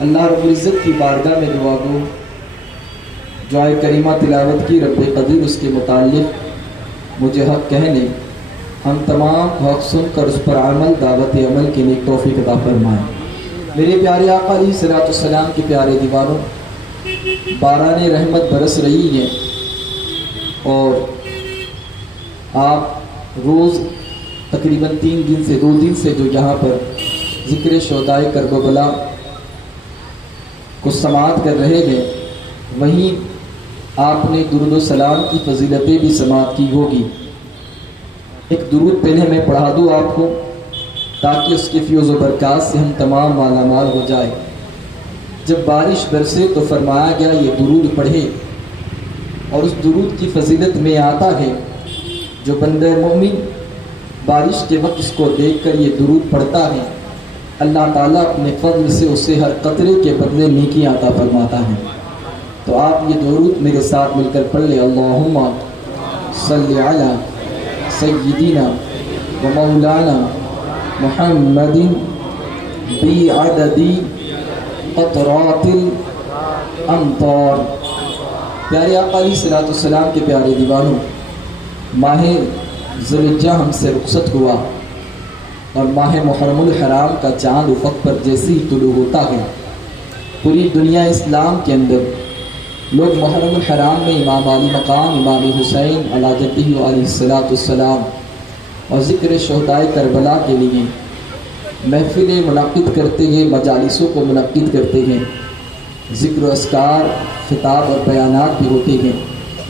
اللہ رب العزت کی بارگاہ میں دعا گو جو آئے کریمہ تلاوت کی رب قدیر اس کے متعلق مجھے حق کہنے، ہم تمام حق سن کر اس پر عمل دعوت عمل کی نیک توفیق عطا فرمائیں۔ میرے پیارے آقا علیہ الصلوۃ والسلام کے پیارے دیوانوں، باران رحمت برس رہی ہے اور آپ روز تقریباً 2 دن سے جو یہاں پر ذکر شہدائے کربلا کو سماعت کر رہے ہیں، وہیں آپ نے درود و سلام کی فضیلتیں بھی سماعت کی ہوگی۔ ایک درود پہلے میں پڑھا دوں آپ کو تاکہ اس کے فیوز و برکات سے ہم تمام مالا مال ہو جائے۔ جب بارش برسے تو فرمایا گیا یہ درود پڑھے، اور اس درود کی فضیلت میں آتا ہے جو بندہ مومن بارش کے وقت اس کو دیکھ کر یہ درود پڑھتا ہے، اللہ تعالیٰ اپنے فضل سے اسے ہر قطرے کے بدلے نیکی عطا فرماتا ہے۔ تو آپ یہ درود میرے ساتھ مل کر پڑھ لیں۔ اللہم صلی علی سیدنا و مولانا محمد بعدد قطرات الامطار۔ پیارے آقا علیہ الصلوۃ والسلام کے پیارے دیوانوں، ماہ ذوالحجہ ہم سے رخصت ہوا اور ماہ محرم الحرام کا چاند افق پر جیسے ہی طلوع ہوتا ہے، پوری دنیا اسلام کے اندر لوگ محرم الحرام میں امام علی مقام امام حسین علی جدہ علیہ الصلوۃ والسلام اور ذکر شہدائے کربلا کے لیے محفلیں منعقد کرتے ہیں، مجالسوں کو منعقد کرتے ہیں، ذکر و اذکار، خطاب اور بیانات بھی ہوتے ہیں۔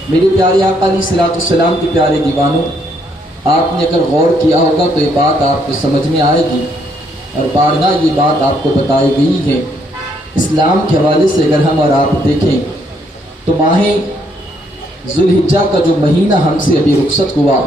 میرے پیارے آقا علیہ الصلوۃ والسلام کے پیارے دیوانوں، آپ نے اگر غور کیا ہوگا تو یہ بات آپ کو سمجھ میں آئے گی، اور بارگاہ یہ بات آپ کو بتائی گئی ہے۔ اسلام کے حوالے سے اگر ہم اور آپ دیکھیں تو ماہ ذوالحجہ کا جو مہینہ ہم سے ابھی رخصت ہوا،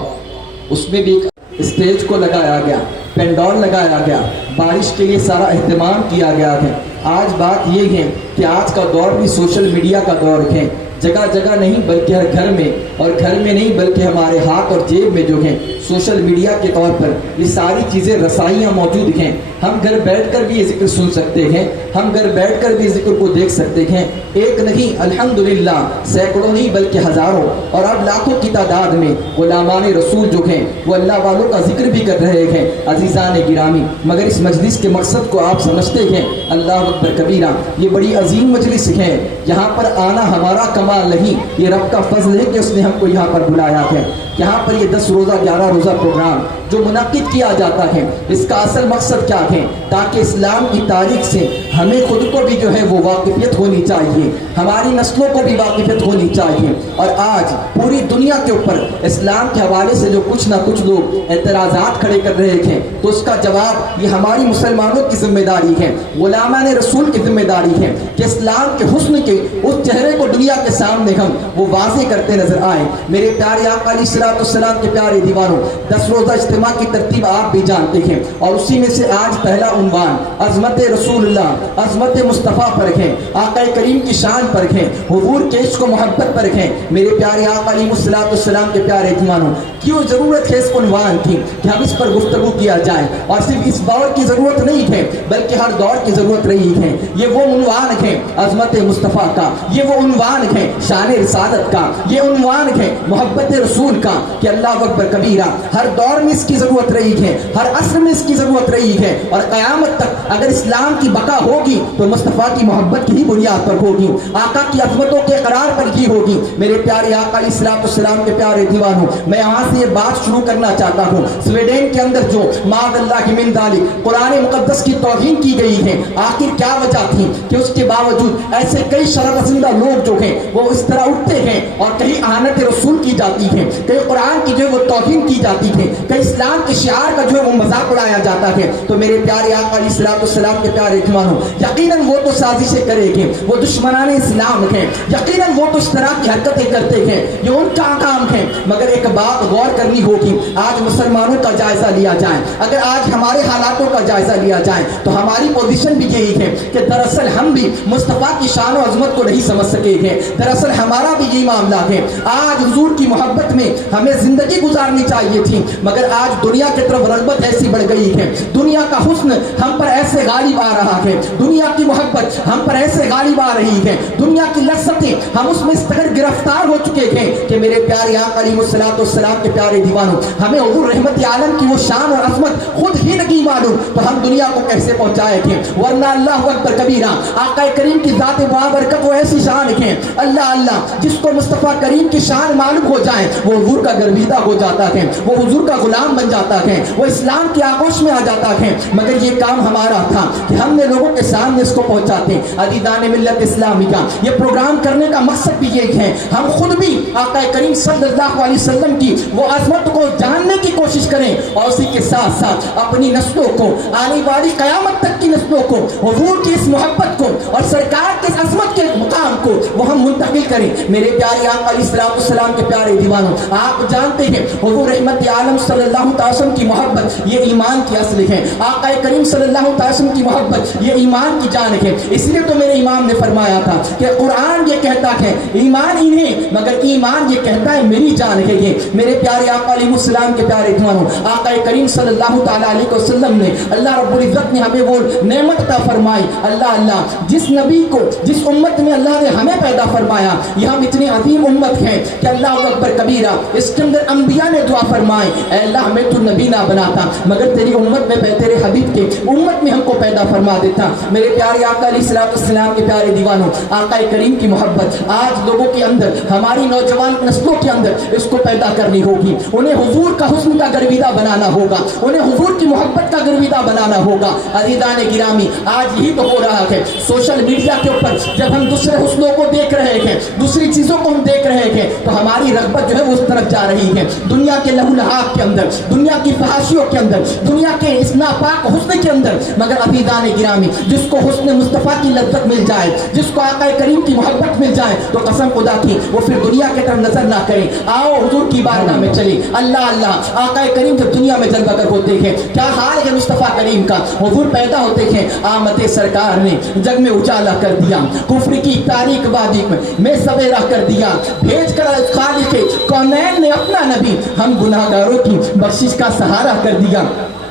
اس میں بھی ایک اسٹیج کو لگایا گیا، پینڈال لگایا گیا، بارش کے لیے سارا اہتمام کیا گیا ہے۔ آج بات یہ ہے کہ آج کا دور بھی سوشل میڈیا کا دور ہے، جگہ جگہ نہیں بلکہ ہر گھر میں، اور گھر میں نہیں بلکہ ہمارے ہاتھ اور جیب میں جو ہیں سوشل میڈیا کے طور پر یہ ساری چیزیں رسائیاں موجود ہیں۔ ہم گھر بیٹھ کر بھی یہ ذکر سن سکتے ہیں، ہم گھر بیٹھ کر بھی ذکر کو دیکھ سکتے ہیں۔ ایک نہیں الحمدللہ سینکڑوں نہیں بلکہ ہزاروں اور اب لاکھوں کی تعداد میں غلامان رسول جو ہیں وہ اللہ والوں کا ذکر بھی کر رہے ہیں۔ عزیزان گرامی، مگر اس مجلس کے مقصد کو آپ سمجھتے ہیں؟ اللہ اکبر کبیرہ، یہ بڑی عظیم مجلس ہے، یہاں پر آنا ہمارا کمال نہیں، یہ رب کا فضل ہے کہ اس نے ہم کو یہاں پر بلایا ہے۔ یہاں پر یہ 10 روزہ 11 روزہ پروگرام جو منعقد کیا جاتا ہے، اس کا اصل مقصد کیا ہے؟ تاکہ اسلام کی تاریخ سے ہمیں خود کو بھی جو ہے وہ واقفیت ہونی چاہیے، ہماری نسلوں کو بھی واقفیت ہونی چاہیے۔ اور آج پوری دنیا کے اوپر اسلام کے حوالے سے جو کچھ نہ کچھ لوگ اعتراضات کھڑے کر رہے ہیں، تو اس کا جواب یہ ہماری مسلمانوں کی ذمہ داری ہے، غلامان رسول کی ذمہ داری ہے کہ اسلام کے حسن کے اس چہرے کو دنیا کے سامنے ہم وہ واضح کرتے نظر آئیں۔ میرے پیارے آقا علیہ الصلوۃ والسلام کے پیارے دیوانوں، 10 روزہ اجتماع کی ترتیب آپ بھی جانتے ہیں، اور اسی میں سے آج پہلا عنوان عظمت رسول اللہ، عظمت مصطفیٰ پر ہے، آقا کریم کی شان پر ہے، حضور کے عشق و محبت پر ہے۔ میرے پیارے آقا علیہ الصلوۃ والسلام کے پیارے دیوانوں، کیوں ضرورت ہے اس عنوان کی کہ ہم اس پر گفتگو کیا جائے؟ اور صرف اس دور کی ضرورت نہیں ہے بلکہ ہر دور کی ضرورت رہی ہے۔ یہ وہ عنوان ہے عظمت مصطفیٰ کا، یہ وہ عنوان ہے شان رسالت کا، یہ عنوان ہے محبت رسول کا کہ اللہ اکبر کبیرہ، ہر دور میں اس کی ضرورت رہی ہے، ہر عصر میں اس کی ضرورت رہی ہے، اور قیامت تک اگر اسلام کی بقا ہوگی تو مصطفیٰ کی محبت کی ہی بنیاد پر ہوگی، آقا کی عظمتوں کے قرار پر ہی ہوگی۔ میرے پیارے آقا علیہ الصلوۃ والسلام کے پیارے دیوانوں، میں یہاں سے یہ بات شروع کرنا چاہتا ہوں۔ سویڈن کے اندر جو معاذ اللہ من ذالک قرآن مقدس کی توہین کی گئی ہے، آخر کیا وجہ تھی کہ اس کے باوجود ایسے کئی شرع پسندہ لوگ جو ہیں وہ اس طرح اٹھتے ہیں اور کہیں اہانت رسول کی جاتی ہے، کہیں قرآن کی جو ہے وہ توہین کی جاتی ہے، کہیں اسلام کے شعار کا جو ہے وہ مذاق اڑایا جاتا ہے؟ تو میرے پیارے آقا علیہ الصلوۃ والسلام کے پیارے دیوانوں، یقیناً وہ تو سازشیں کرے گے، وہ دشمنان اسلام ہیں، یقیناً وہ تو اس طرح کی حرکتیں کرتے ہیں، یہ ان کا کام ہے۔ مگر ایک بات غور کرنی ہوگی، آج مسلمانوں کا جائزہ لیا جائے، اگر آج ہمارے حالاتوں کا جائزہ لیا جائے تو ہماری پوزیشن بھی یہی ہے کہ دراصل ہم بھی مصطفیٰ کی شان و عظمت کو نہیں سمجھ سکے ہیں، دراصل ہمارا بھی یہ معاملہ ہے. آج حضور کی محبت میں ہمیں زندگی گزارنی چاہیے تھی, مگر آج دنیا کی طرف رغبت ایسی بڑھ گئی ہے, دنیا کا حسن ہم پر ایسے غالب آ رہا ہے, دنیا کی محبت ہم پر ایسے غالب آ رہی ہے, دنیا کی لذتیں ہم اس میں اس قدر گرفتار ہو چکے ہیں کہ میرے پیارے آقا علیہ الصلوۃ والسلام کے پیارے دیوانوں, ہمیں حضور رحمت عالم کی وہ شان اور عظمت خود ہی نہیں معلوم تو ہم دنیا کو کیسے پہنچائے تھے. ورنہ اللہ اکبر کبیرہ, آقا کریم کی ذات بابرکت وہ ایسی شان ہے, اللہ اللہ, جس کو مصطفیٰ کریم کی شان معلوم ہو جائے وہ حضور کا گرویدہ ہو جاتا ہے, وہ حضور کا غلام بن جاتا ہے, وہ اسلام کی آغوش میں آ جاتا ہے. مگر یہ کام ہمارا تھا کہ ہم نے لوگوں کے سامنے اس کو پہنچاتے. عزیزان ملت اسلامی کا یہ پروگرام کرنے کا مقصد بھی یہ ہے ہم خود بھی آقا کریم صلی اللہ علیہ وسلم کی وہ عظمت کو جاننے کی کوشش کریں, اور اسی کے ساتھ ساتھ اپنی نسلوں کو, آنے والی قیامت تک کی نسلوں کو حضور کی اس محبت کو اور سرکار کی عظمت کے مقام کو وہ ہم منتقل کریں. میرے پیارے آقا علیہ السلام کے پیارے دیوانوں, آپ جانتے ہیں حضور رحمت عالم صلی اللہ علیہ وسلم کی محبت یہ ایمان کی اصل ہے. آقا کریم صلی اللہ علیہ وسلم کی محبت یہ ایمان کی جان ہے. اس لیے تو میرے امام نے فرمایا تھا کہ قرآن یہ کہتا ہے ایمان انہیں, مگر ایمان یہ کہتا ہے میری جان ہے یہ. میرے پیارے آقا علیہ السلام کے پیارے دیوانوں, آقا کریم صلی اللہ تعالیٰ علیہ وسلم نے, اللہ رب العزت نے ہمیں وہ نعمت عطا فرمائی. اللہ اللہ, جس نبی کو جس امت میں اللہ نے ہمیں پیدا فرمایا, یہ ہم اتنی عظیم امت ہیں کہ اللہ اکبر کبیرہ, اس کے اندر انبیاء نے دعا فرمائی, اے اللہ ہمیں تو نبی نہ بناتا مگر تیری امت میں, تیرے حبیب کے امت میں ہم کو پیدا فرما دیتا. میرے پیارے آقا علیہ السلام کے پیارے دیوانوں, آقا کریم کی محبت آج لوگوں کے اندر, ہماری نوجوان نسلوں کے اندر اس کو پیدا کرنی ہوگی. انہیں حضور کا حسن کا گرویدہ بنانا ہوگا, انہیں حضور کی محبت کا گرویدہ بنانا ہوگا. عزیزان گرامی, آج یہی تو ہو رہا ہے سوشل میڈیا کے اوپر جب ہم دوسرے حسنوں کو دیکھ رہے ہیں, دوسری چیزوں کو ہم دیکھ رہے ہیں, تو ہماری رغبت جو ہے وہ اس طرف جا رہی ہے, دنیا کے لہو لہاب کے اندر, دنیا کی فحاشیوں کے اندر, دنیا کے اس ناپاک حسن کے اندر. مگر عزیزان گرامی, جس کو حسن مصطفیٰ کی لذت مل جائے, جس کو آقا کریم کی محبت مل جائے, تو قسم خدا کی وہ پھر دنیا کے طرف نظر نہ کرے. آؤ حضور کی بارگاہ میں چلے. اللہ اللہ, آقا کریم جب دنیا میں جلوہ گر ہوتے ہیں, کیا حال ہے مصطفیٰ کریم کا, حضور پیدا ہوتے ہیں, آمد سرکار نے جگ میں اجالا کر دیا, کفر کی تاریک وادی میں سویرا کر دیا, بھیج کر خالق کونین نے اپنا نبی ہم گناہگاروں کی بخشش کا سہارا کر دیا.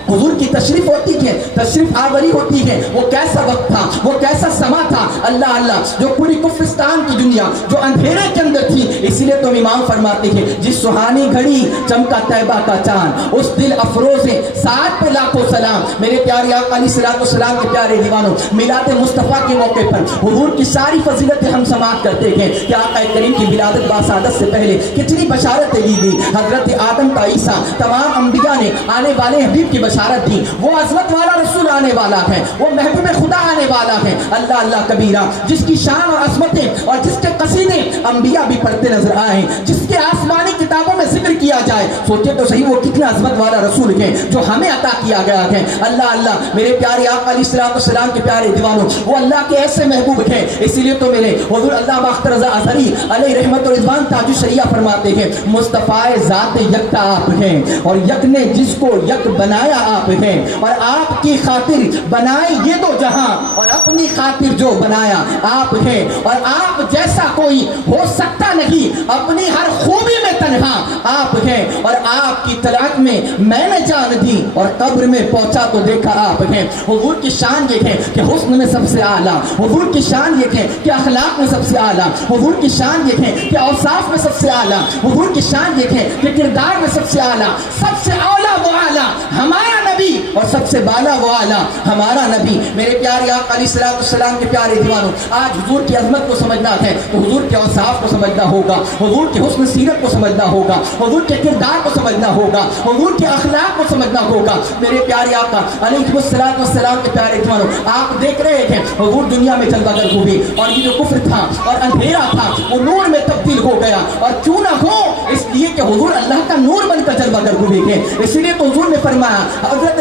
حضور کی تشریف ہوتی ہے, تشریف آوری ہوتی ہے, وہ کیسا وقت تھا, وہ کیسا سما تھا. اللہ اللہ, جو پوری کفرستان کی دنیا جو اندھیرے کے اندر تھی, اسی لیے تو امام فرماتے ہیں جس سہانی گھڑی چمکا طیبہ کا چاند, اس دل افروز ساتھ پہ لاکھوں سلام. میرے پیارے آقا علیہ السلام کے پیارے دیوانوں, میلاد مصطفیٰ کے موقع پر حضور کی ساری فضیلتیں ہم سماعت کرتے ہیں کہ آقا کریم کی ولادت باسعادت سے پہلے کتنی بشارتیں دی گئی. حضرت آدم تا عیسیٰ تمام انبیاء نے آنے والے حبیب کی بشارت دی. وہ عظمت والا رسول آنے والا ہے, وہ محبوب خدا آنے والا ہے. اللہ اللہ کبیرہ, جس کی شان اور عظمتیں اور جس کے قصیدے انبیاء بھی پڑھتے نظر آئے, جس کے آسمانی کتابوں میں ذکر کیا جائے, سوچے تو صحیح وہ کتنا عظمت والا رسول ہے جو ہمیں عطا کیا گیا ہے. اللہ اللہ, میرے پیارے آقا علیہ السلام کے پیارے دیوانوں, وہ اللہ کے ایسے محبوب ہیں. اسی لیے تو میرے حضور اللہ باختر رضا اظہری علیہ رحمت و رضوان تاج الشریعہ فرماتے ہیں مصطفیٰ ذات یکتا آپ ہیں, اور یک نے جس کو یک بنایا آپ ہیں, اور آپ کی خاطر بنائے یہ دو جہاں, اور اپنی خاطر جو بنایا آپ ہیں, اور آپ جیسا کوئی ہو سکتا نہیں, اپنی ہر خوبی میں تنہا آپ ہیں, اور آپ کی طلعت میں میں نے جان دی, اور قبر میں پہنچا تو دیکھا آپ ہیں. حضور کی شان یہ ہے کہ حسن میں سب سے اعلیٰ, حضور کی شان یہ ہے کہ اخلاق میں سب سے اعلیٰ, حضور کی شان یہ ہے کہ اوصاف میں سب سے اعلیٰ, حضور کی شان یہ ہے کہ کردار میں سب سے اعلیٰ. سب سے اعلیٰ وہ اعلیٰ ہمارا نبی, اور سب سے بالا وہ اعلیٰ ہمارا نبی. میرے پیارے آقا علیہ السلام کے پیارے دیوانوں, آج حضور کی عظمت کو سمجھنا ہے تو حضور کے اوصاف کو سمجھنا ہوگا, حضور کے حسن سیرت کو سمجھنا ہوگا, حضور کے کردار کو سمجھنا ہوگا, حضور کے اخلاق کو سمجھنا ہوگا. میرے پیارے آقا علیہ السلام کے پیارے دیوانوں, آپ دیکھ رہے ہیں حضور دنیا میں جلوہ گر ہوئے, اور یہ جو کفر تھا اور اندھیرا تھا وہ نور میں تبدیل ہو گیا, اور کیوں نہ ہو, اس لیے کہ حضور اللہ کا نور بن کر جلوہ گر ہوئے ہیں. اسی لیے تو حضور نے فرمایا, حضرت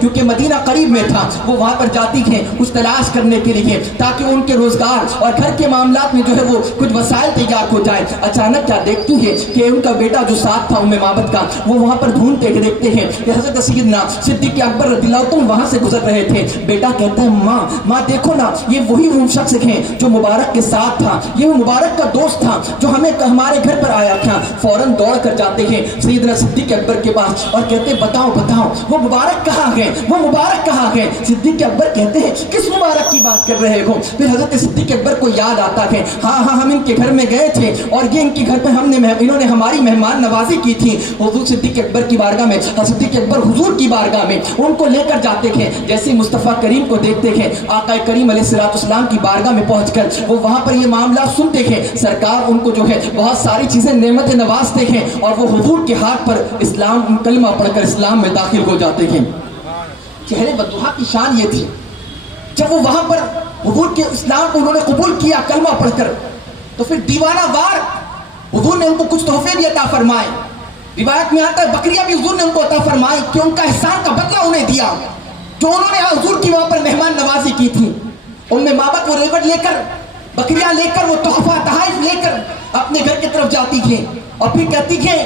کیونکہ مدینہ قریب میں تھا وہ وہاں پر جاتی ہیں کچھ تلاش کرنے کے لیے تاکہ ان کے روزگار اور گھر کے معاملات میں جو ہے وہ کچھ وسائل تیار ہو جائے. اچانک کیا دیکھتی ہے کہ ان کا بیٹا جو ساتھ تھا معبد کا وہ وہاں پر ڈھونڈتے ہوئے دیکھتے ہیں کہ حضرت سیدنا صدیق اکبر رضی اللہ عنہ وہاں سے گزر رہے تھے. بیٹا کہتا ہے ماں دیکھو نا یہ وہی وہ شخص ہیں جو مبارک کے ساتھ تھا, یہ وہ مبارک کا دوست تھا جو ہمیں ہمارے گھر پر آیا تھا. فوراً دوڑ کر جاتے ہیں سیدنا صدیق اکبر کے پاس اور کہتے ہیں بتاؤ وہ مبارک کہاں ہے, وہ مبارک کہاں ہے. صدیق اکبر کہتے ہیں کس مبارک کی بات کر رہے ہو. پھر حضرت صدیق اکبر کو یاد آتا ہے ہاں ہم ان کے گھر میں گئے تھے اور یہ ان کے گھر پہ انہوں نے ہماری مہمان نوازی کی تھی. حضور صدیق اکبر کی بارگاہ میں صدیق اکبر حضور کی بارگاہ میں ان کو لے کر جاتے ہیں. جیسے مصطفیٰ کریم کو دیکھتے ہیں آقا کریم علیہ الصلوۃ والسلام کی بارگاہ میں پہنچ کر وہ وہاں پر یہ معاملات سنتے ہیں. سرکار ان کو جو ہے بہت ساری چیزیں نعمتیں نوازتے ہیں اور وہ حضور کے ہاتھ پر اسلام کلمہ پڑھ کر اسلام میں داخل ہو جاتے ہیں. چہرے بدوحا کی شان یہ تھی جب وہ وہاں پر حضور کے اسلام کو انہوں نے قبول کیا کلمہ پڑھ کر تو پھر دیوانہ وار حضور نے ان کو کچھ تحفے بھی عطا فرمائے. روایت میں آتا ہے بکریاں بھی حضور نے ان کو عطا فرمائی کہ ان کا احسان کا بدلہ انہیں دیا جو انہوں نے حضور کی وہاں پر مہمان نوازی کی تھی. ان میں مابت وہ ریوڑ لے کر بکریاں لے کر وہ تحفہ تحائف لے کر اپنے گھر کی طرف جاتی ہیں اور پھر کہتی ہیں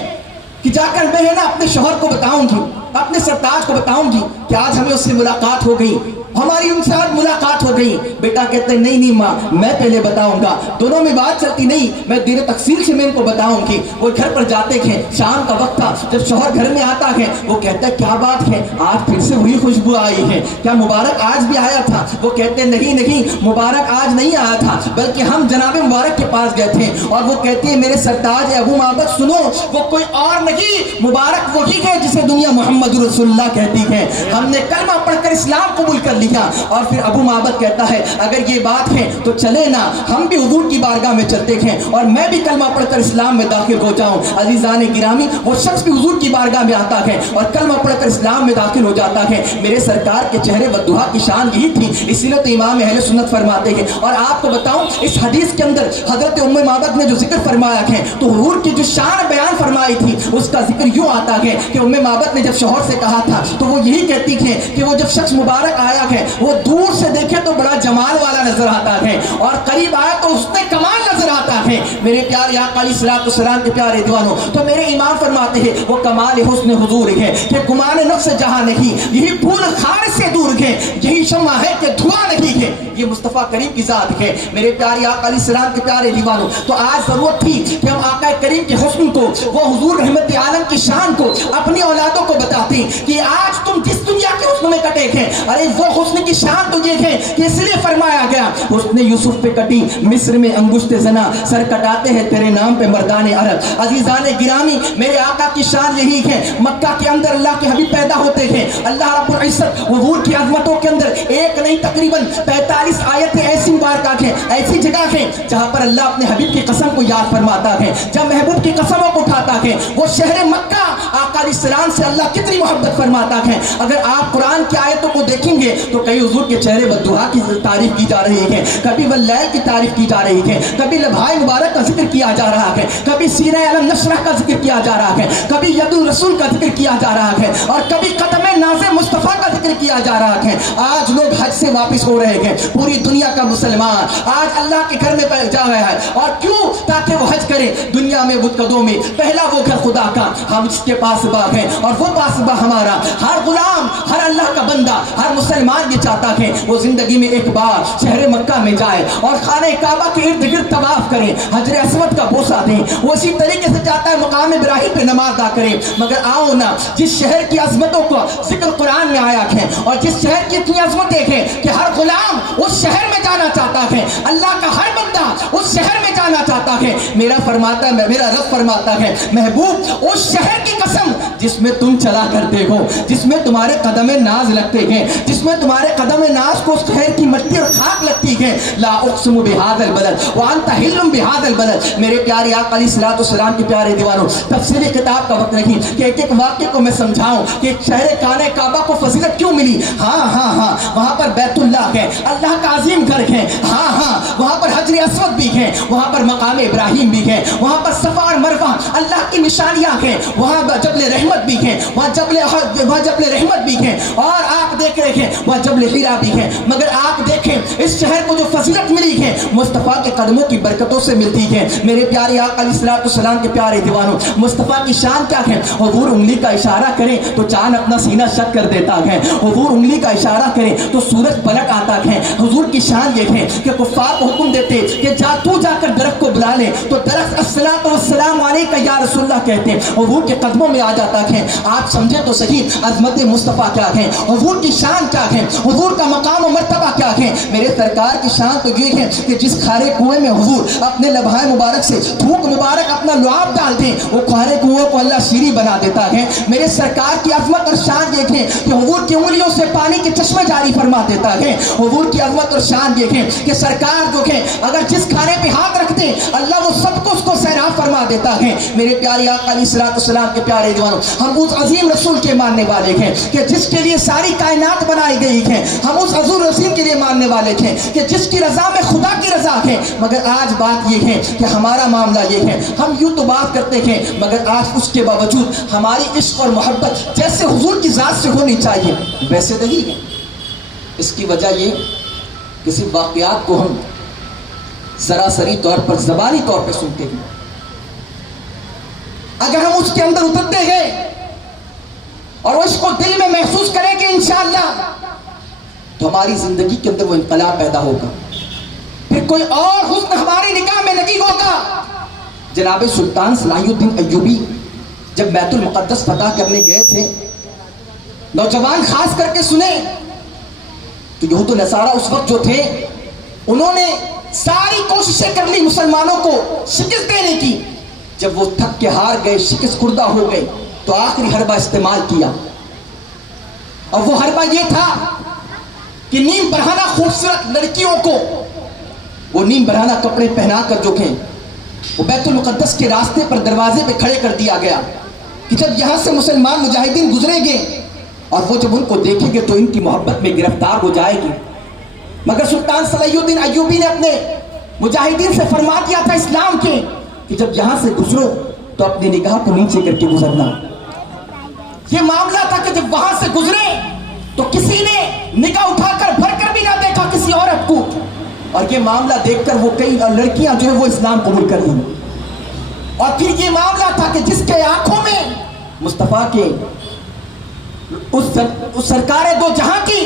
کہ جا کر میں نا اپنے شوہر کو بتاؤں گی, اپنے سرتاج کو بتاؤں گی کہ آج ہمیں اس سے ملاقات ہو گئی, ہماری ان سے آج ملاقات ہو گئی. بیٹا کہتے ہیں نہیں ماں میں پہلے بتاؤں گا. دونوں میں بات چلتی نہیں, میں دیر تفصیل سے میں ان کو بتاؤں گی. وہ گھر پر جاتے ہیں, شام کا وقت تھا, جب شوہر گھر میں آتا ہے وہ کہتا ہے کیا بات ہے آج پھر سے وہی خوشبو آئی ہے, کیا مبارک آج بھی آیا تھا؟ وہ کہتے ہیں نہیں مبارک آج نہیں آیا تھا بلکہ ہم جناب مبارک کے پاس گئے تھے. اور وہ کہتے ہیں میرے سرتاج ابو معبد سنو, وہ کوئی اور نہیں مبارک وہی ہے جسے دنیا محمد رسول اللہ کہتی ہے. ہم نے کلمہ پڑھ کر اسلام قبول کر لیا. اور پھر ابو معبد کہتا ہے اگر یہ بات ہے تو چلے نا ہم بھی حضور کی بارگاہ میں چلتے ہیں اور میں بھی کلمہ پڑھ کر اسلام میں داخل ہو جاؤں. عزیزان گرامی وہ شخص بھی حضور کی بارگاہ میں آتا ہے اور کلمہ پڑھ کر اسلام میں داخل ہو جاتا ہے. میرے سرکار کے چہرے والدہا کی شان یہی تھی, اسی لیے تو امام اہل سنت فرماتے ہیں. اور آپ کو بتاؤں اس حدیث کے اندر حضرت ام معبد نے جو ذکر فرمایا ہے تو حضور کی جو شان بیان فرمائی تھی اس کا ذکر یوں آتا ہے کہ ام معبد نے جب شوہر سے کہا تھا تو وہ یہی کہتی ہے کہ وہ جب شخص مبارک آیا ہے وہ دور سے دیکھے تو بڑا جمال والا نظر آتا ہے اور قریب آیا تو اس میں کمال نظر آتا ہے. میرے پیارے آقا علیہ الصلوۃ والسلام کے پیارے دیوانوں, تو میرے امام فرماتے ہیں وہ کمال حسن حضور ہے کہ گمان نفس جہاں نہیں, یہی پھول خار سے دور ہے, یہی شمع ہے کہ دھواں نہیں ہے. یہ مصطفیٰ کریم کی ذات ہے. میرے پیارے آقا علیہ السلام کے پیارے دیوانوں, تو آج ضرورت تھی کہ ہم آقا کریم کے حسن کو, وہ حضور رحمت عالم کی شان کو اپنی اولادوں کو بتاتے کہ آج تم جس دنیا کے حسن میں کٹے ہیں, ارے وہ حسن کی شان تو یہ ہے کہ اس لیے فرمایا گیا حسن یوسف پہ کٹی مصر میں انگشت زنا, سر کٹاتے ہیں تیرے نام پہ مردان عرب. عزیزان گرامی میرے آقا کی شان یہی ہے. مکہ کے اندر اللہ کے حبیب پیدا ہوتے ہیں, اللہ رب العزت حضور کی عظمتوں کے اندر ایک نہیں تقریباً 45 آیتیں ایسی مبارکات ہیں, ایسی جگہ ہیں جہاں پر اللہ اپنے حبیب کی قسم کو یاد فرماتا ہے. جب محبوب کی قسموں کو اٹھاتا ہے وہ شہر مکہ آقا علیہ السلام سے اللہ کتنی محبت فرماتا ہے. اگر آپ قرآن کی آیتوں کو دیکھیں گے تو کئی حضور کے چہرے والدہا کی تعریف کی جا رہی ہے, کبھی واللیل کی تعریف کی جا رہی ہے, کبھی لبھائے مبارک کا ذکر کیا جا رہا ہے, کبھی سینہ علم نشرہ کا ذکر کیا جا رہا ہے, کبھی ید الرسول کا ذکر کیا جا رہا ہے اور کبھی قدم ناز مصطفیٰ کا ذکر کیا جا رہا ہے. آج لوگ حج سے واپس ہو رہے ہیں, پوری دنیا کا مسلمان آج اللہ کے گھر میں جا رہا ہے. اور کیوں؟ تاکہ وہ حج کرے. دنیا میں بدقدوں میں پہلا وہ گھر خدا کا, ہم اس کے پاس باغ ہیں اور وہ پاس باغ ہمارا. ہر غلام, ہر اللہ کا بندہ, ہر مسلمان یہ چاہتا ہے وہ زندگی میں ایک بار شہر مکہ میں جائے اور خانہ کعبہ کے ارد گرد طواف کرے, حجر اسود کا بوسہ دیں. وہ اسی طریقے سے چاہتا ہے مقام ابراہیم پہ نماز ادا کرے. مگر آؤ نا, جس شہر کی عظمتوں کو ذکر قرآن میں آیا ہے اور جس شہر کی اتنی عظمتیں ہیں کہ ہر غلام اس شہر میں جانا چاہتا ہے, اللہ کا ہر بندہ اس شہر میں جانا چاہتا ہے. میرا رب فرماتا ہے محبوب اس شہر کی قسم جس میں تم چلا کرتے ہو, جس میں تمہارے قدم ناز لگتے ہیں, جس میں تمہارے قدم ناز کو اس شہر کی مٹی اور خاک لگتی ہے. لا اقسم بہذا البلد وانت حل بہذا البلد. میرے پیارے آقا علیہ الصلوۃ والسلام کے پیارے دیوانوں, تفسیری کتاب کا وقت نہیں کہ ایک ایک واقعے کو میں سمجھاؤں کہ شہر خانہ کعبہ کو فضیلت کیوں ملی. ہاں وہاں پر بیت اللہ ہے, اللہ کا عظیم گھر ہے. ہاں وہاں پر حجر اسود بھی ہے, وہاں پر مقام ابراہیم بھی ہے, وہاں پر صفا اور مروہ اللہ کی نشانیاں ہیں, وہاں جبل رحمت بھی ہے, وہاں جبل رحمت بھی ہیں اور آپ دیکھ رہے ہیں وہ جبل حرا بھی ہے، مگر آپ دیکھیں اس شہر کو جو فضیلت ملی ہے مصطفیٰ کے قدموں کی برکتوں سے ملتی ہے۔ میرے پیارے آقا علیہ الصلوۃ والسلام کے پیارے دیوانوں، مصطفیٰ کی شان کیا ہے؟ حضور انگلی کا اشارہ کریں تو چاند اپنا سینہ شک کر دیتا ہے، حضور انگلی کا اشارہ کریں تو سورج پلٹ آتا ہے۔ حضور کی شان یہ ہے کہ کفار کو حکم دیتے کہ جا کر درخت کو بلا لے تو درخت الصلاۃ والسلام علیک یا رسول اللہ کہتے ہیں، حضور کے قدموں میں آ جاتا ہے۔ آپ سمجھے تو صحیح عظمت مصطفیٰ کیا ہے، حضور کی شان کیا ہے، حضور کا مقام و مرتبہ کیا ہے۔ میرے سرکار کی شان تو یہ ہے کہ جس کھارے کنویں میں حضور اپنے لبھائے مبارک سے تھوک مبارک اپنا لعاب ڈال دیں وہ کھارے کنویں کو اللہ شیریں بنا دیتا ہے۔ میرے سرکار کی عظمت اور شان یہ ہے کہ حضور کی انگلیوں سے پانی کے چشمے جاری فرما دیتا ہے۔ حضور کی عظمت اور شان یہ ہے کہ سرکار جو ہے اگر جس کھانے پہ ہاتھ رکھتے اللہ وہ سب کو اس کو سیراب فرما دیتا ہے۔ میرے پیارے آقا علیہ الصلوۃ والسلام کے پیارے دیوانوں، ہم اس عظیم رسول کے ماننے والے ہیں کہ جس کے لیے ساری کائنات بنائی گئی ہے، ہم اس عظیم رسول کے لیے ماننے والے ہیں کہ جس کی رضا میں خدا کی رضا ہے۔ مگر آج بات یہ ہے کہ ہمارا معاملہ یہ ہے، ہم یوں تو بات کرتے ہیں مگر آج اس کے باوجود ہماری عشق اور محبت جیسے حضور کی ذات سے ہونی چاہیے ویسے نہیں ہے۔ اس کی وجہ یہ کسی واقعات کو ہم سراسری طور پر زبانی طور پہ سنتے ہیں، اگر ہم اس کے اندر اترتے ہیں اور اس کو دل میں محسوس کریں کہ انشاءاللہ تو ہماری زندگی کے اندر وہ انقلاب پیدا ہوگا، پھر کوئی اور حسن ہماری نگاہ میں نہیں ہوگا۔ جناب سلطان صلاح الدین ایوبی جب بیت المقدس فتح کرنے گئے تھے، نوجوان خاص کر کے سنیں تو یہود و نصارہ اس وقت جو تھے انہوں نے ساری کوششیں کر لی مسلمانوں کو شکست دینے کی۔ جب وہ تھک کے ہار گئے، شکست خوردہ ہو گئے تو آخری حربہ استعمال کیا، اور وہ حربہ یہ تھا کہ نیم برہنہ خوبصورت لڑکیوں کو وہ نیم برہنہ کپڑے پہنا کر جو کہ وہ بیت المقدس کے راستے پر دروازے پہ کھڑے کر دیا گیا کہ جب یہاں سے مسلمان مجاہدین گزریں گے اور وہ جب ان کو دیکھیں گے تو ان کی محبت میں گرفتار ہو جائے گی۔ مگر سلطان صلاح الدین ایوبی نے اپنے مجاہدین سے فرما دیا تھا اسلام کے کہ جب یہاں سے گزرو تو اپنی نگاہ کو نیچے کر کے گزرنا۔ یہ معاملہ تھا کہ جب وہاں سے گزرے تو کسی نے نگاہ اٹھا کر بھر کر بھی نہ دیکھا کسی عورت کو، اور یہ معاملہ دیکھ کر وہ کئی لڑکیاں جو ہے وہ اسلام قبول کر لیں۔ اور پھر یہ معاملہ تھا کہ جس کے آنکھوں میں مصطفیٰ کے اس سرکار دو جہاں کی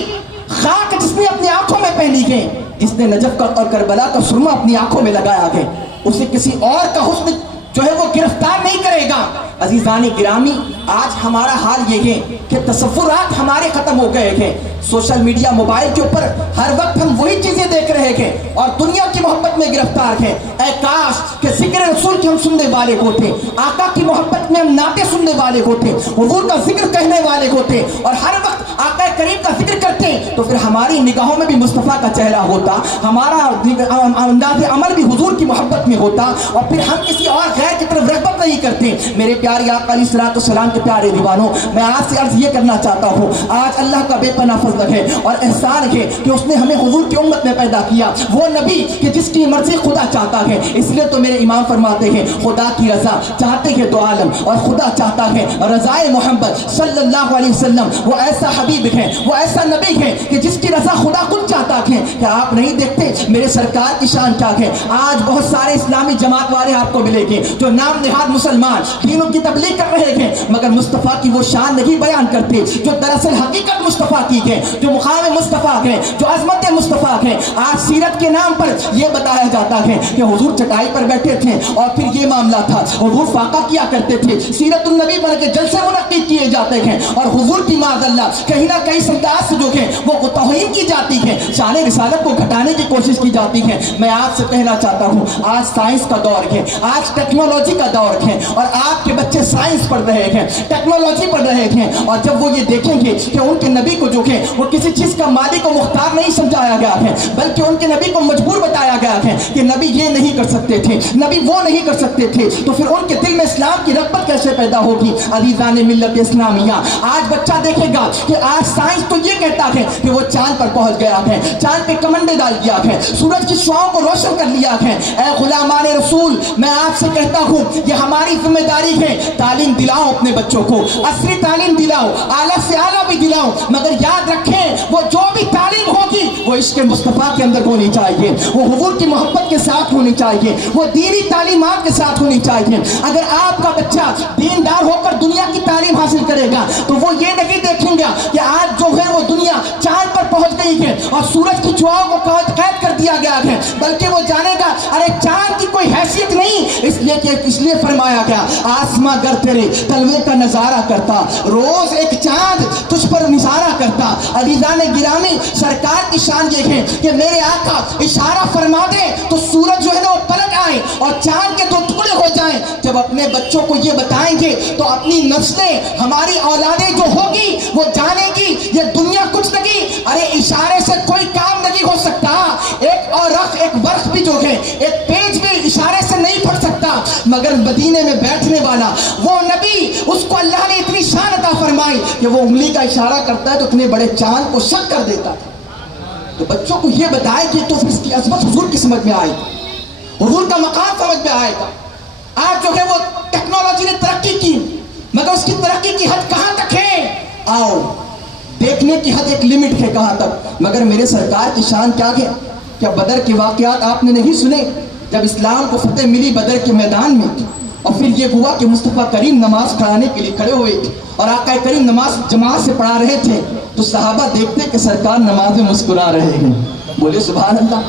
خاک جس نے اپنی آنکھوں میں پہنی ہے، جس نے نجف کا اور کربلا کا سرما اپنی آنکھوں میں لگایا ہے، اسے کسی اور کا حسن جو ہے وہ گرفتار نہیں کرے گا۔ عزیزان گرامی، آج ہمارا حال یہ ہے کہ تصورات ہمارے ختم ہو گئے ہیں۔ سوشل میڈیا موبائل کے اوپر ہر وقت ہم وہی چیزیں دیکھ رہے ہیں اور دنیا کی محبت میں گرفتار ہیں۔ اے کاش کہ ذکر رسول کی ہم سننے والے ہوتے، آقا کی محبت میں ہم نعتیں سننے والے ہوتے، حضور کا ذکر کہنے والے ہوتے، اور ہر وقت آقا کریم کا ذکر کرتے تو پھر ہماری نگاہوں میں بھی مصطفیٰ کا چہرہ ہوتا، ہمارا انداز عمل بھی حضور کی محبت میں ہوتا، اور پھر ہم کسی اور غیر کی طرف رغبت نہیں کرتے۔ میرے پیارے آقا علیہ الصلوۃ والسلام کے پیارے دیوانوں، میں آپ سے عرض یہ کرنا چاہتا ہوں، آج اللہ کا بے پناہ فضل ہے اور احسان ہے کہ اس نے ہمیں حضور کی امت میں پیدا کیا، وہ نبی کہ جس کی مرضی خدا چاہتا ہے۔ اس لیے تو میرے امام فرماتے ہیں خدا کی رضا چاہتے ہیں دو عالم، اور خدا چاہتا ہے رضائے محمد صلی اللہ علیہ وسلم۔ وہ ایسا حبیب ہے، وہ ایسا نبی ہے کہ جس کی رضا خدا خود چاہتا ہے۔ کہ آپ نہیں دیکھتے میرے سرکار کی شان کیا ہے؟ آج بہت سارے اسلامی جماعت والے آپ کو ملے گے جو نام نہاد مسلمان دینوں کی تبلیغ کر رہے ہیں مگر مصطفیٰ کی وہ شان نہیں بیان کرتے جو دراصل حقیقت مصطفیٰ کی ہے، جو مقام مصطفیٰ ہے، جو عظمت مصطفیٰ ہے۔ آج سیرت کے نام پر یہ بتایا جاتا ہے کہ حضور چٹائی پر بیٹھے تھے اور پھر یہ معاملہ تھا، حضور فاقہ کیا کرتے تھے، سیرت النبی بن کے جلسے منعقد کیے جاتے ہیں، اور حضور کی معاذ اللہ کہیں نہ کہیں سمداد سے جو ہے وہ توہین کی جاتی ہے، شان رسالت کو گھٹانے کی کوشش کی جاتی ہے۔ میں آپ سے کہنا چاہتا ہوں، آج سائنس کا دور ہے، آج ٹیکنالوجی کا دور ہے، اور آپ کے بچے سائنس پڑھ رہے ہیں، ٹیکنالوجی پڑھ رہے ہیں، اور جب وہ یہ دیکھیں گے کہ ان کے نبی کو جو ہے وہ کسی چیز کا مالک و مختار نہیں سمجھایا گیا ہے بلکہ ان کے نبی کو مجبور بتایا گیا ہے کہ نبی یہ نہیں کر سکتے تھے، نبی وہ نہیں کر سکتے تھے، تو پھر ان کے دل میں اسلام کی رغبت کیسے پیدا ہوگی؟ عزیزان ملت اسلامیہ، آج بچہ دیکھے گا کہ آج سائنس تو یہ کہتا ہے کہ وہ چاند پر پہنچ گیا ہے, چاند پہ کمنڈے ڈال دیا ہے, سورج کی شعاعوں کو روشن کر لیا ہے. اے غلامان رسول, میں آپ سے کہتا ہوں یہ ہماری ذمہ داری ہے, تعلیم دلاؤ اپنے بچوں کو, عصری تعلیم دلاؤ, اعلیٰ سے اعلیٰ بھی دلاؤ, مگر یاد رکھیں وہ جو بھی تعلیم ہوگی وہ عشق مصطفیٰ کے اندر ہونی چاہیے, وہ حضور کی محبت کے ساتھ ہونی چاہیے, وہ دینی تعلیمات کے ساتھ ہونی چاہیے. اگر آپ کا بچہ دیندار ہو کر دنیا کی تعلیم حاصل کرے گا تو وہ یہ نہیں دیکھیں گا کہ آج جو ہے وہ دنیا چاند پر پہنچ گئی ہے اور سورج کی شعاعوں کو قید کر دیا گیا ہے, بلکہ وہ جانے گا ارے چاند کی کوئی حیثیت نہیں, اس لیے فرمایا گیا آسماں گر تیرے تلوے کا نظارہ کرتا, روز ایک چاند تجھ پر نثارہ کرتا. عزیزان گرامی, سرکار کی شان یہ ہے کہ میرے آقا اشارہ فرما دے تو سورج جو ہے نا وہ پلٹ آئے اور چاند کے 2 ٹکڑے ہو جائیں. جب اپنے بچوں کو یہ بتائیں گے تو اپنی نسلیں, ہماری اولادیں جو ہوگی وہ جانے گی یہ دنیا کچھ نہیں, ارے اشارے سے کوئی کام نہیں ہو سکتا. ایک اورخ, ایک ورق بھی جو ہے, ایک پیج بھی اشارے سے نہیں پڑھ سکتا, مگر مدینے میں بیٹھنے والا وہ نبی, اس کو اللہ نے اتنی شان عطا فرمائی کہ وہ انگلی کا اشارہ کرتا ہے تو اتنے بڑے چاند کو شک کر دیتا ہے. تو بچوں کو یہ بتائے کہ تو پھر اس کی عظمت حضور کی سمجھ میں آئے گی, حضور کا مقام سمجھ میں آئے گا. آج جو ہے وہ ٹیکنالوجی نے ترقی کی, مگر اس کی ترقی کی حد کہاں تک ہے؟ آؤ دیکھنے کی حد ایک لمٹ ہے کہاں تک, مگر میرے سرکار کی شان کیا ہے. کیا بدر کے واقعات آپ نے نہیں سنے؟ جب اسلام کو فتح ملی بدر کے میدان میں, اور پھر یہ ہوا کہ مصطفیٰ کریم نماز پڑھانے کے لیے کھڑے ہوئے اور آقا کریم نماز جماعت سے پڑھا رہے تھے, تو صحابہ دیکھتے کہ سرکار نماز میں مسکرا رہے ہیں. بولے سبحان اللہ.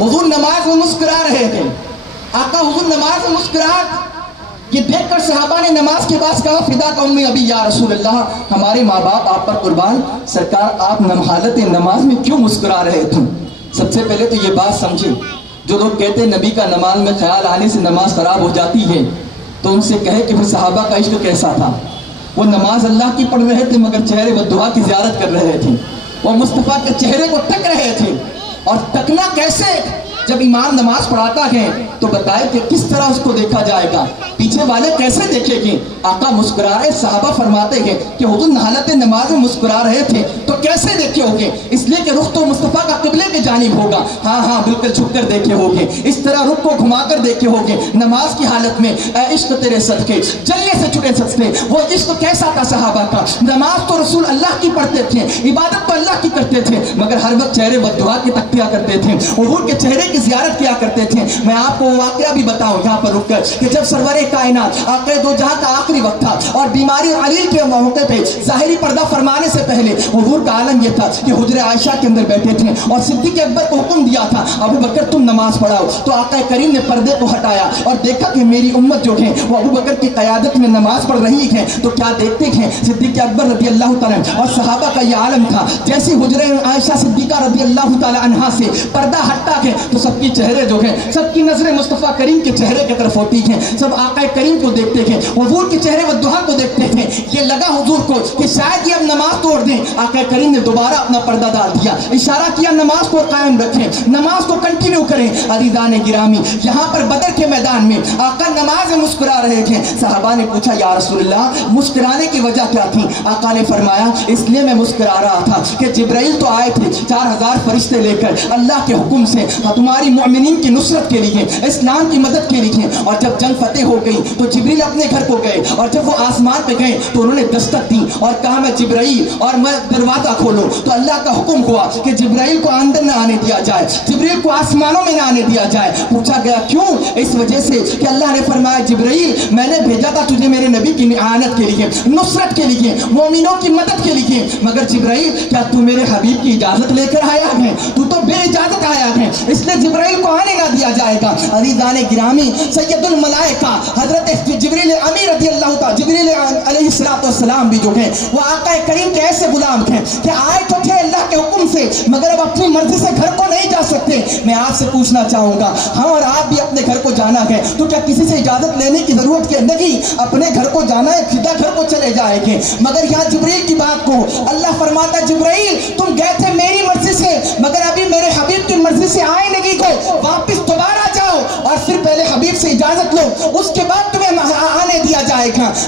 حضور نماز میں مسکرا رہے تھے, آقا حضور نماز میں مسکراہٹ یہ دیکھ کر صحابہ نے نماز کے بعد کہا فدا کا امی ابی یا رسول اللہ, ہمارے ماں باپ آپ پر قربان, سرکار آپ حالت نماز میں کیوں مسکرا رہے تھے؟ سب سے پہلے تو یہ بات سمجھیں, جو لوگ کہتے ہیں نبی کا نماز میں خیال آنے سے نماز خراب ہو جاتی ہے, تو ان سے کہے کہ پھر صحابہ کا عشق کیسا تھا. وہ نماز اللہ کی پڑھ رہے تھے مگر چہرے بددعا کی زیارت کر رہے تھے, وہ مصطفیٰ کے چہرے کو تک رہے تھے. اور تکنا کیسے؟ جب امام نماز پڑھاتا ہے تو بتائے کہ کس طرح اس کو دیکھا جائے گا, پیچھے والے کیسے دیکھیں گے. آقا مسکرا رہے, صحابہ فرماتے ہیں کہ حضور حالت نماز میں مسکرا رہے تھے تو کیسے دیکھے ہوگے؟ اس لیے کہ رخ تو مصطفیٰ کا قبلے کی جانب ہوگا. ہاں بالکل جھک کر دیکھے ہوگے, اس طرح رخ کو گھما کر دیکھے ہوگے نماز کی حالت میں. اے عشق تیرے صدقے جلنے سے چھٹے صدقے, وہ عشق کیسا تھا صحابہ کا. نماز تو رسول اللہ کی پڑھتے تھے, عبادت تو اللہ کی کرتے تھے, مگر ہر وقت چہرے بددعا کی تکیا کرتے تھے, حضور کے چہرے کی زیارت کیا کرتے تھے. میں آپ کو واقعہ بھی بتاؤں یہاں پر رک کر کہ جب سرور کائنات آقا دو جہاں کا آخری وقت تھا اور بیماری اور علیل کے موقع پہ ظاہری پردہ فرمانے سے پہلے حضور کا عالم یہ تھا کہ حجر عائشہ کے اندر بیٹھے تھے اور صدیق اکبر کو حکم دیا تھا ابو بکر تم نماز پڑھاؤ. تو آقا کریم نے پردے کو ہٹایا اور دیکھا کہ میری امت جو ہے وہ ابو بکر کی قیادت میں نماز پڑھ رہی ہے. تو کیا دیکھتے ہیں صدیق اکبر رضی اللہ تعالیٰ اور صحابہ کا یہ عالم تھا, جیسے حجر عائشہ صدیقہ رضی اللہ تعالیٰ عنہا سے پردہ ہٹتا ہے تو سب کی چہرے جو ہے سب کی نظریں مصطفیٰ کریم کے چہرے کی طرف ہوتی ہیں, سب آقا کریم کو دیکھتے ہیں, حضور کے چہرے و دعا کو دیکھتے ہیں. یہ لگا حضور کو کہ شاید یہ اب نماز توڑ دیں. آقا کریم نے دوبارہ اپنا پردہ ڈال دیا, اشارہ کیا نماز کو قائم رکھیں, نماز کو کنٹینیو کریں. عزیزان گرامی, یہاں پر بدر کے میدان میں آقا نماز میں مسکرا رہے تھے. صحابہ نے پوچھا یا رسول اللہ مسکرانے کی وجہ کیا تھی؟ آقا نے فرمایا اس لیے میں مسکرا رہا تھا کہ جبرائیل تو آئے تھے 4000 فرشتے لے کر اللہ کے حکم سے تمہاری مومنین کی نصرت کے لیے, اسلام کی مدد کے لیے, اور جب جنگ فتح ہو گئی تو جبریل اپنے گھر کو گئے اور جب وہ آسمان پہ گئے تو انہوں نے دستک دی اور کہا میں جبرائیل اور میں دروازہ کھولوں. تو اللہ کا حکم ہوا کہ جبرائیل کو اندر نہ آنے دیا جائے, جبریل کو آسمانوں میں نہ آنے دیا جائے. پوچھا گیا کیوں؟ اس وجہ سے کہ اللہ نے فرمایا جبرائیل میں نے بھیجا تھا تجھے میرے نبی کی اعانت کے لیے, نصرت کے لیے, مومنوں کی مدد کے لیے, مگر جبرائیل کیا تو میرے حبیب کی اجازت لے کر آیا ہے؟ تو بے اجازت آیا ہے, اس لیے جبرائیل کو آنے نہ دیا جائے گا. عزیزان گرامی, سید الملائکہ حضرت جبریل امین رضی اللہ تعالیٰ جبریل علیہ السلام بھی جو ہیں وہ آقا کریم کے ایسے غلام تھے کہ آئے تو تھے اللہ کے حکم سے مگر اب اپنی مرضی سے گھر کو نہیں جا سکتے. میں آپ سے پوچھنا چاہوں گا, ہاں اور آپ بھی اپنے گھر کو جانا ہے تو کیا کسی سے اجازت لینے کی ضرورت کے نہیں, اپنے گھر کو جانا ہے سیدھا گھر کو چلے جائیں گے. مگر یہاں جبریل کی بات کو اللہ فرماتا جبریل تم گئے تھے میری مرضی سے مگر ابھی میرے حبیب کی مرضی سے آئے نہیں گو, واپس دوبارہ جاؤ اور پھر پہلے حبیب سے اجازت لو, اس کے بعد تمہیں آنے دیا جائے گا.